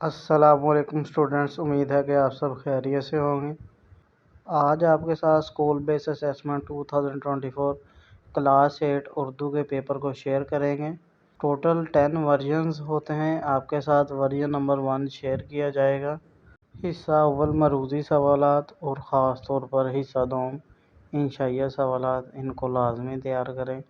अस्सलामुअलैकुम स्टूडेंट्स, उम्मीद है कि आप सब खैरियत से होंगे। आज आपके साथ school base assessment 2024 class 8 Urdu के पेपर को शेयर करेंगे। टोटल 10 वर्जन्स होते हैं। आपके साथ वर्जन नंबर 1 शेयर किया जाएगा। हिस्सा अव्वल मरूज़ी सवालात और ख़ास तौर पर हिस्सा दोम इंशाइया सवालात, इनको लाजमी तैयार करें।